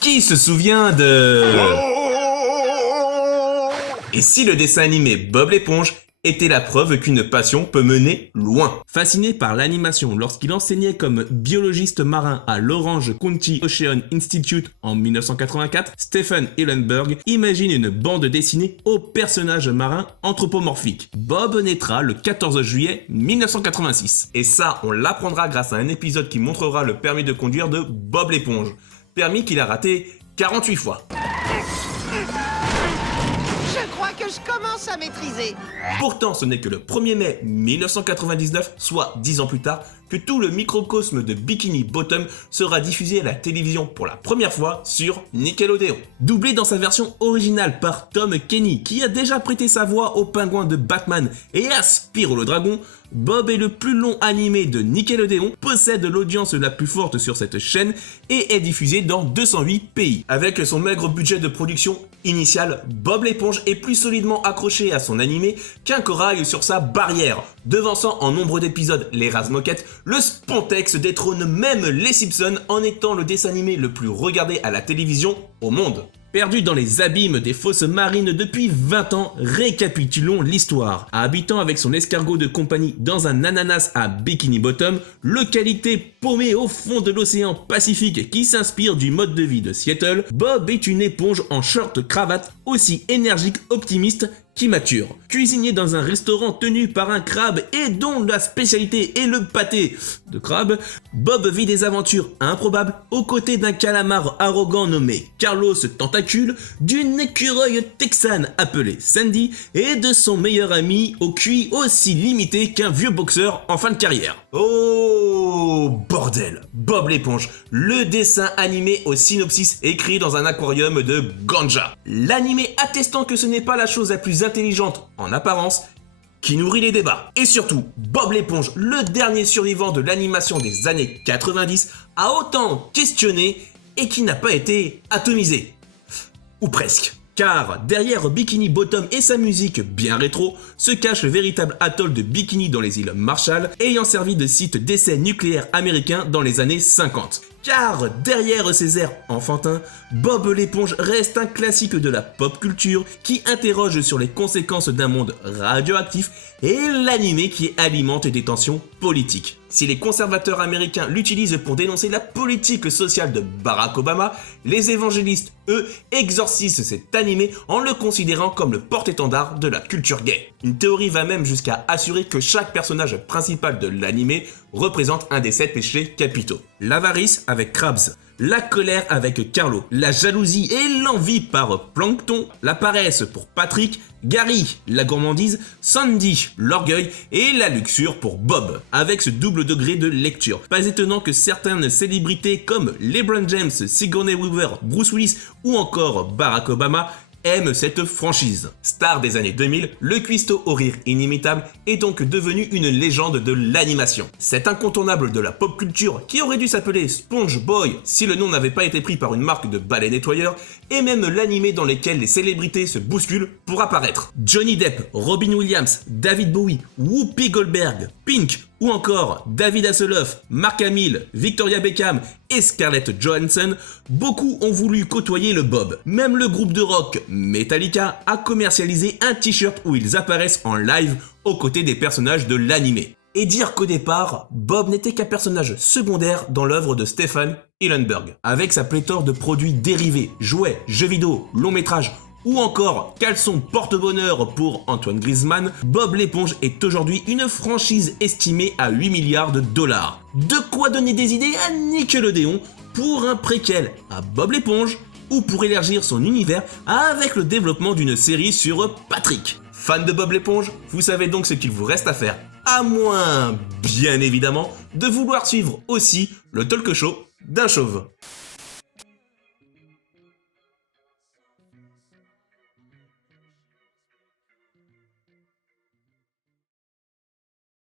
Qui se souvient de... Et si le dessin animé Bob l'éponge était la preuve qu'une passion peut mener loin. Fasciné par l'animation lorsqu'il enseignait comme biologiste marin à l'Orange County Ocean Institute en 1984, Stephen Hillenburg imagine une bande dessinée aux personnages marins anthropomorphiques. Bob naîtra le 14 juillet 1986. Et ça, on l'apprendra grâce à un épisode qui montrera le permis de conduire de Bob l'éponge. Permis qu'il a raté 48 fois. Je crois que je commence à maîtriser. Pourtant, ce n'est que le 1er mai 1999, soit 10 ans plus tard, que tout le microcosme de Bikini Bottom sera diffusé à la télévision pour la première fois sur Nickelodeon. Doublé dans sa version originale par Tom Kenny, qui a déjà prêté sa voix au pingouin de Batman et à Spyro le dragon, Bob est le plus long animé de Nickelodeon, possède l'audience la plus forte sur cette chaîne et est diffusé dans 208 pays. Avec son maigre budget de production initial, Bob l'éponge est plus solidement accroché à son animé qu'un corail sur sa barrière, devançant en nombre d'épisodes les Razmoquettes, le Spontex détrône même les Simpsons en étant le dessin animé le plus regardé à la télévision au monde. Perdu dans les abîmes des fosses marines depuis 20 ans, récapitulons l'histoire. Habitant avec son escargot de compagnie dans un ananas à Bikini Bottom, localité paumée au fond de l'océan Pacifique qui s'inspire du mode de vie de Seattle, Bob est une éponge en short-cravate aussi énergique, optimiste qu'immature. Cuisinier dans un restaurant tenu par un crabe et dont la spécialité est le pâté de crabe, Bob vit des aventures improbables aux côtés d'un calamar arrogant nommé Carlos Tentacule, d'une écureuil texane appelée Sandy et de son meilleur ami au QI aussi limité qu'un vieux boxeur en fin de carrière. Oh bordel, Bob l'éponge, le dessin animé au synopsis écrit dans un aquarium de ganja. L'animé attestant que ce n'est pas la chose la plus intelligente en apparence qui nourrit les débats. Et surtout, Bob l'éponge, le dernier survivant de l'animation des années 90, a autant questionné et qui n'a pas été atomisé. Ou presque. Car derrière Bikini Bottom et sa musique bien rétro, se cache le véritable atoll de Bikini dans les îles Marshall, ayant servi de site d'essai nucléaire américain dans les années 50. Car derrière ces airs enfantins, Bob l'éponge reste un classique de la pop culture qui interroge sur les conséquences d'un monde radioactif et l'animé qui alimente des tensions politiques. Si les conservateurs américains l'utilisent pour dénoncer la politique sociale de Barack Obama, les évangélistes, eux, exorcisent cet animé en le considérant comme le porte-étendard de la culture gay. Une théorie va même jusqu'à assurer que chaque personnage principal de l'animé représente un des 7 péchés capitaux. L'avarice avec Krabs, la colère avec Carlo, la jalousie et l'envie par Plankton, la paresse pour Patrick, Gary, la gourmandise, Sandy, l'orgueil et la luxure pour Bob, avec ce double degré de lecture. Pas étonnant que certaines célébrités comme LeBron James, Sigourney Weaver, Bruce Willis ou encore Barack Obama aime cette franchise. Star des années 2000, le cuistot au rire inimitable est donc devenu une légende de l'animation. Cet incontournable de la pop culture qui aurait dû s'appeler Sponge Boy si le nom n'avait pas été pris par une marque de balai nettoyeur, et même l'animé dans lequel les célébrités se bousculent pour apparaître. Johnny Depp, Robin Williams, David Bowie, Whoopi Goldberg, Pink ou encore David Hasselhoff, Mark Hamill, Victoria Beckham et Scarlett Johansson, beaucoup ont voulu côtoyer le Bob. Même le groupe de rock Metallica a commercialisé un t-shirt où ils apparaissent en live aux côtés des personnages de l'animé. Et dire qu'au départ, Bob n'était qu'un personnage secondaire dans l'œuvre de Stephen Hillenburg. Avec sa pléthore de produits dérivés, jouets, jeux vidéo, longs métrages, ou encore caleçon porte-bonheur pour Antoine Griezmann, Bob l'éponge est aujourd'hui une franchise estimée à 8 milliards de dollars. De quoi donner des idées à Nickelodeon pour un préquel à Bob l'éponge ou pour élargir son univers avec le développement d'une série sur Patrick. Fan de Bob l'éponge, vous savez donc ce qu'il vous reste à faire, à moins, bien évidemment, de vouloir suivre aussi le talk show d'un chauve.